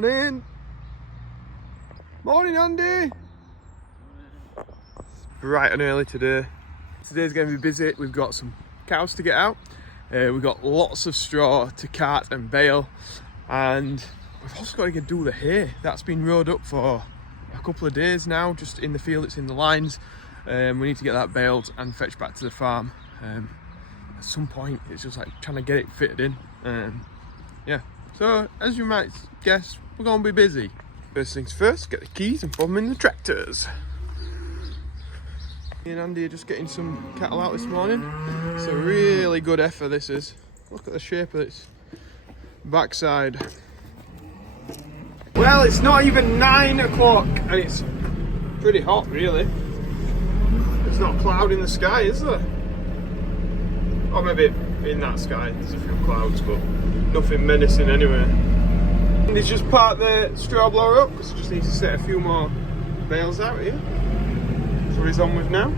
Morning. Morning, Andy. Bright and early today. Today's going to be busy. We've got some cows to get out. We've got lots of straw to cart and bale. And we've also got to do the hay. That's been rowed up for a couple of days now, just in the field, it's in the lines. We need to get that baled and fetched back to the farm. At some point, it's just like trying to get it fitted in. Yeah, so as you might guess, we're going to be busy. First things first, get the keys and put them in the tractors. Me and Andy are just getting some cattle out this morning. It's a really good effort, this is. Look at the shape of its backside. Well, it's not even 9 o'clock and it's pretty hot, really. There's not a cloud in the sky, is there? Or maybe in that sky there's a few clouds, but nothing menacing anyway. And he's just parked the straw blower up because he just needs to set a few more bales out here. That's what he's on with now.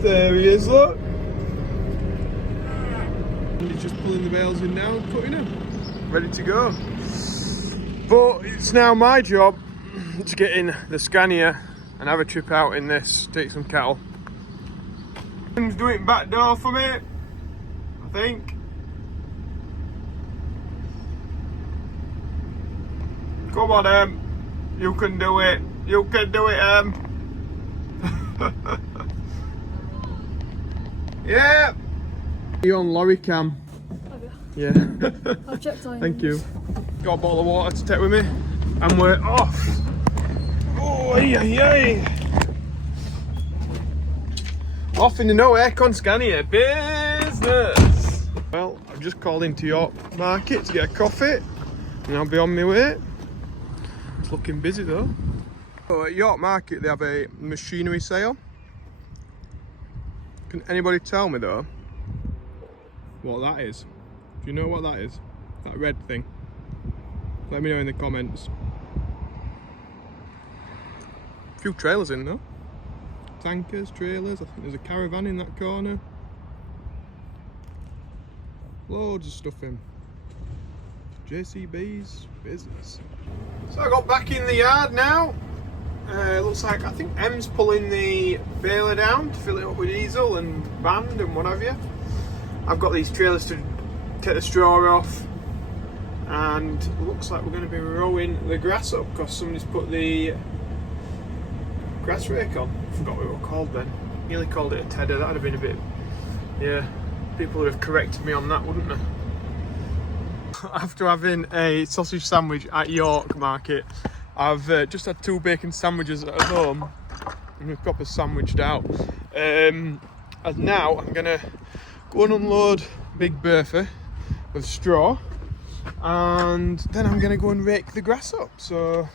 There he is, look. And he's just pulling the bales in now and putting them. Ready to go. But it's now my job to get in the Scania and have a trip out in this, take some cattle. Tim's doing back door for me, I think. Come on, you can do it. You can do it, Yeah. You're on lorry cam. Have you? Yeah. I've checked on. Thank you. Got a bottle of water to take with me, and we're off. Oh, yeah. Off in the no aircon Scania business. Well, I've just called into York Market to get a coffee, and I'll be on my way. It's looking busy though. So at York Market they have a machinery sale. Can anybody tell me though what that is? Do you know what that is? That red thing? Let me know in the comments. A few trailers in though. Tankers, trailers, I think there's a caravan in that corner. Loads of stuff in. JCB's business. So I got back in the yard now. Looks like, I think Em's pulling the baler down to fill it up with diesel and band and what have you. I've got these trailers to take the straw off, and it looks like we're going to be rowing the grass up because somebody's put the grass rake on. I forgot what it was called then. Nearly called it a tedder. That would have been a bit, yeah, people would have corrected me on that, wouldn't they? After having a sausage sandwich at York Market, I've just had 2 bacon sandwiches at home and we've got sandwiched out. And now I'm going to go and unload Big Bertha with straw, and then I'm going to go and rake the grass up. So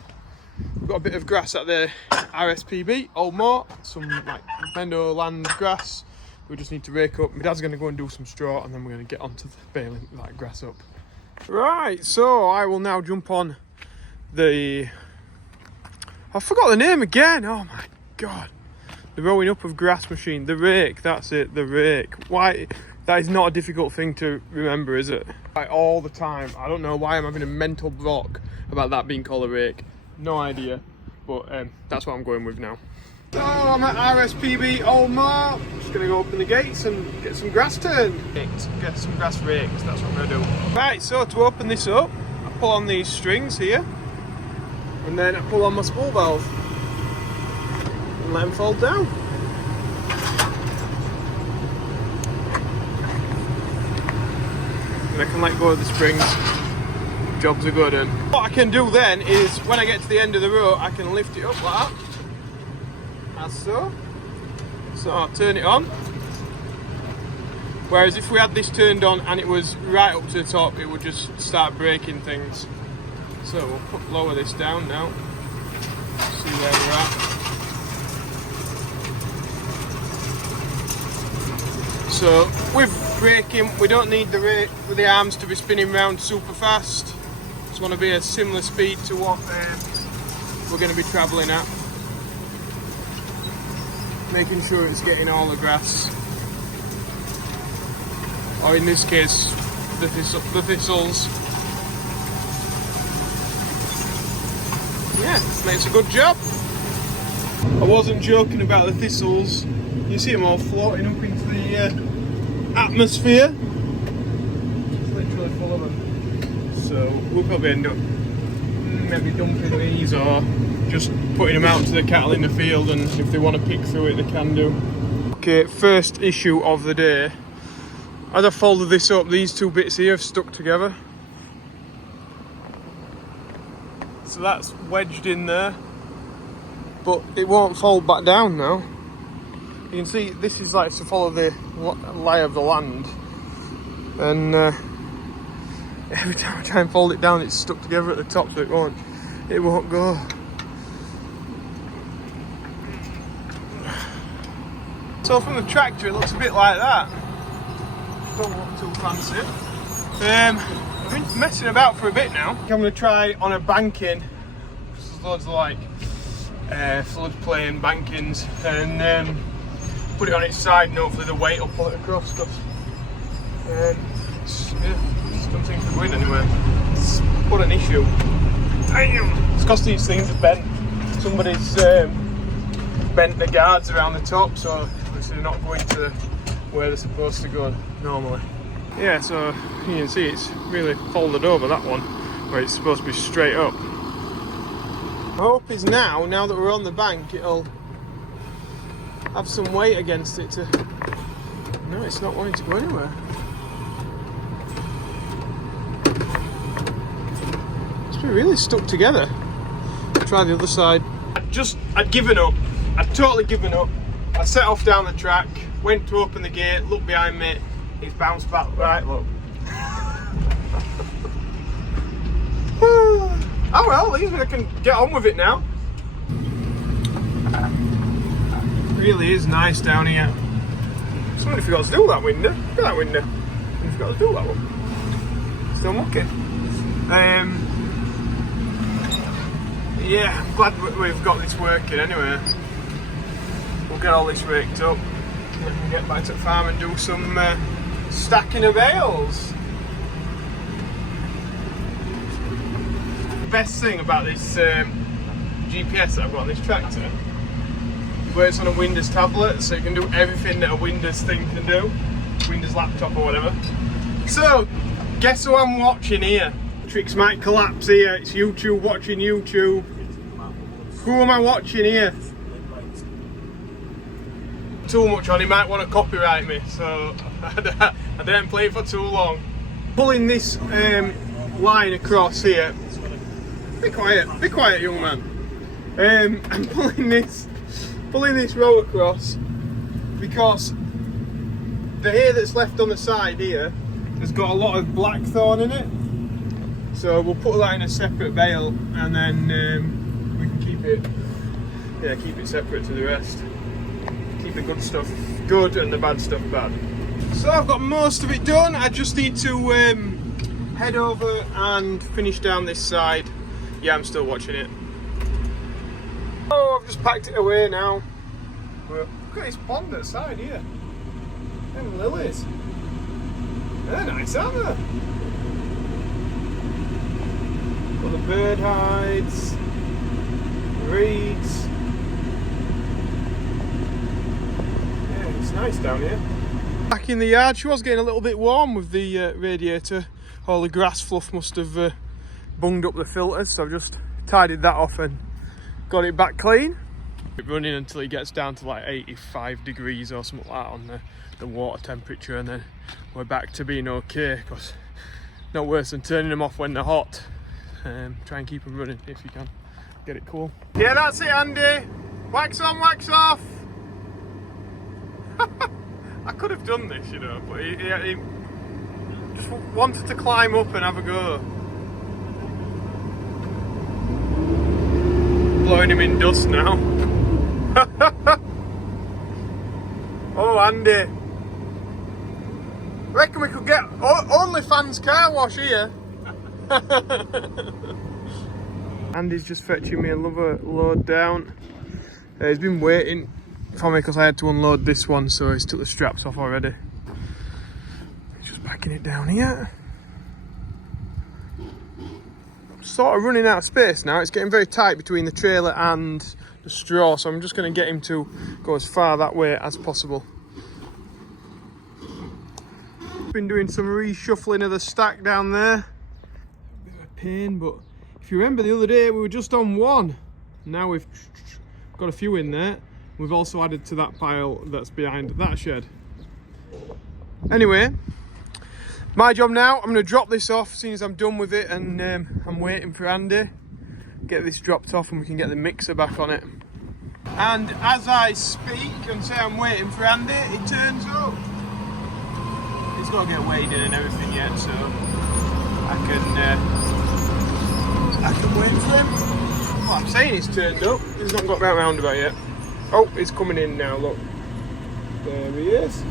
we've got a bit of grass at the RSPB, Old Moor, some like meadow land grass we just need to rake up. My dad's going to go and do some straw, and then we're going to get onto the baling that grass up. Right, so I will now jump on the... I forgot the name again, oh my god. The rowing up of grass machine, the rake, that's it, the rake. Why? That is not a difficult thing to remember, is it? Like all the time. I don't know why I'm having a mental block about that being called a rake. No idea, but that's what I'm going with now. So I'm at RSPB Old Moor. Just gonna go open the gates and get some grass turned. Get some grass raked, that's what I'm gonna do. Right, so to open this up, I pull on these strings here, and then I pull on my spool valve and let them fall down. And I can let go of the springs. Jobs are good. And what I can do then is, when I get to the end of the row, I can lift it up like that, as so. So I'll turn it on. Whereas if we had this turned on and it was right up to the top, it would just start breaking things. So we'll lower this down now. See where we're at. So with braking, we don't need the arms to be spinning around super fast. Just want to be a similar speed to what we're going to be travelling at. Making sure it's getting all the grass, or in this case the thistles. yeah, makes a good job. I wasn't joking about the thistles. You see them all floating up into the atmosphere. It's literally full of them. So we'll probably end up maybe dumping these or just putting them out to the cattle in the field, and if they want to pick through it they can do. Okay, first issue of the day. As I folded this up, these two bits here have stuck together. So that's wedged in there, but it won't fold back down now. You can see this is like to follow the lie of the land, and every time I try and fold it down it's stuck together at the top, so it won't go. So from the tractor it looks a bit like that. Don't look too fancy. I've been messing about for a bit now. I'm going to try on a banking. There's loads of like floodplain bankings, and put it on its side and hopefully the weight will pull it across stuff. Yeah, just don't seem to go in anywhere. It's what an issue. Damn! It's because these things are bent. Somebody's bent the guards around the top, so they're not going to where they're supposed to go normally. Yeah, so you can see it's really folded over, that one, where it's supposed to be straight up. My hope is now that we're on the bank, it'll have some weight against it to... No, it's not wanting to go anywhere. It's been really stuck together. Try the other side. I'd given up. I'd totally given up. I set off down the track, went to open the gate, looked behind me, it's bounced back. Right, look. Oh well, at least I can get on with it now. Really is nice down here. Somebody forgot to do that window. Look at that window. Somebody forgot to do that one. Still looking. Yeah, I'm glad we've got this working anyway. We'll get all this raked up and then we'll get back to the farm and do some stacking of bales. The best thing about this GPS that I've got on this tractor, it works on a Windows tablet, so you can do everything that a Windows thing can do, Windows laptop or whatever. So, guess who I'm watching here? Tricks might collapse here, it's YouTube watching YouTube. Who am I watching here? Too much on, he might want to copyright me, so I didn't play it for too long. Pulling this line across here. Be quiet young man. I'm pulling this row across because the hair that's left on the side here has got a lot of blackthorn in it. So we'll put that in a separate bale, and then we can keep it separate to the rest. Keep the good stuff good and the bad stuff bad. So I've got most of it done. I just need to head over and finish down this side. Yeah, I'm still watching it. Oh, I've just packed it away now. Look at this pond at the side here. Them lilies. They're nice, aren't they? Got the bird hides, reeds. Yeah, it's nice down here. Back in the yard, she was getting a little bit warm with the radiator. All the grass fluff must have bunged up the filters, so I've just tidied that off and got it back clean. Keep running until it gets down to like 85 degrees or something like that on the water temperature, and then we're back to being okay, because not worse than turning them off when they're hot. Try and keep them running if you can. Get it cool. Yeah, that's it, Andy. Wax on, wax off. I could have done this, you know, but he just wanted to climb up and have a go. Blowing him in dust now. Oh, Andy. Reckon we could get OnlyFans car wash here. Andy's just fetching me another load down. He's been waiting for me because I had to unload this one, so he's took the straps off already. He's just packing it down here. sort of running out of space now. It's getting very tight between the trailer and the straw, so I'm just going to get him to go as far that way as possible. Been doing some reshuffling of the stack down there. A bit of a pain, but if you remember the other day we were just on one. Now we've got a few in there. We've also added to that pile that's behind that shed. Anyway, my job now, I'm going to drop this off as soon as I'm done with it, and I'm waiting for Andy. Get this dropped off and we can get the mixer back on it. And as I speak and say I'm waiting for Andy, it turns up. He's got to get weighed in and everything yet, so I can wait for him. Well, I'm saying he's turned up. He's not got that roundabout yet. Oh, he's coming in now, look. There he is.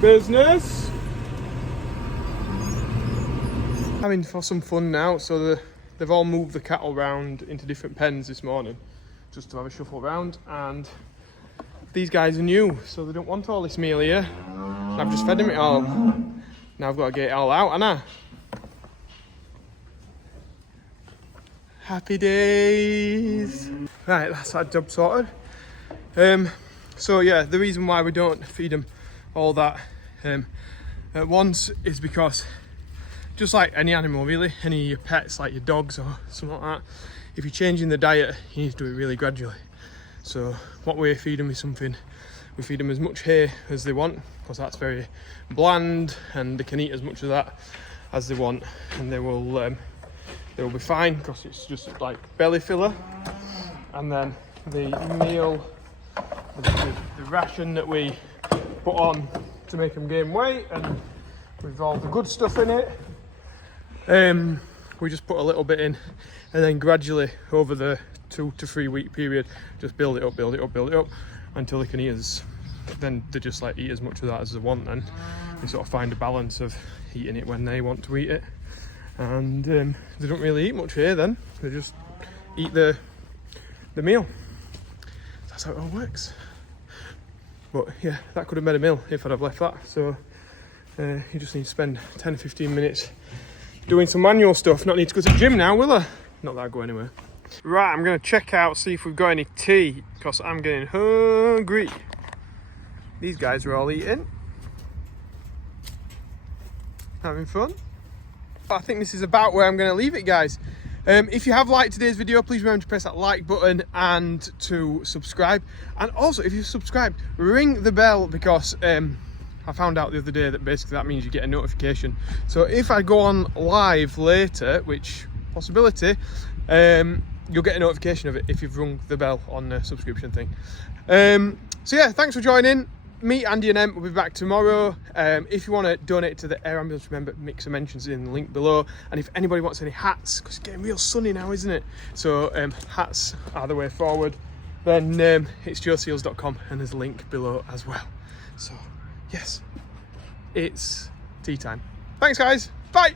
Business. Having for some fun now, so they've all moved the cattle round into different pens this morning, just to have a shuffle round, and these guys are new, so they don't want all this meal here. I've just fed them it all. Now I've got to get it all out, haven't I? Happy days. Right, that's that job sorted. So yeah, the reason why we don't feed them all that at once is because, just like any animal really, any of your pets, like your dogs or something like that, if you're changing the diet, you need to do it really gradually. So what we feed them is something, we feed them as much hay as they want, because that's very bland and they can eat as much of that as they want, and they will be fine, because it's just like belly filler. And then the meal, the ration that we put on to make them gain weight, and with all the good stuff in it, we just put a little bit in, and then gradually over the 2 to 3 week period just build it up until they can eat then they just like eat as much of that as they want, and we sort of find a balance of eating it when they want to eat it, and they don't really eat much here then, they just eat the meal. That's how it all works. But yeah, that could have made a meal if I'd have left that. So you just need to spend 10 or 15 minutes doing some manual stuff. Not need to go to the gym now, will I? Not that I go anywhere. Right, I'm going to check out, see if we've got any tea, because I'm getting hungry. These guys are all eating. Having fun. I think this is about where I'm going to leave it, guys. If you have liked today's video, please remember to press that like button and to subscribe. And also, if you've subscribed, ring the bell, because I found out the other day that basically that means you get a notification. So if I go on live later, which possibility, you'll get a notification of it if you've rung the bell on the subscription thing. So yeah, thanks for joining. Me, Andy and Em will be back tomorrow. If you want to donate to the Air Ambulance, remember, mixer mentions in the link below. And if anybody wants any hats, because it's getting real sunny now, isn't it? So hats are the way forward. Then it's joeseals.com, and there's a link below as well. So yes, it's tea time. Thanks guys, bye.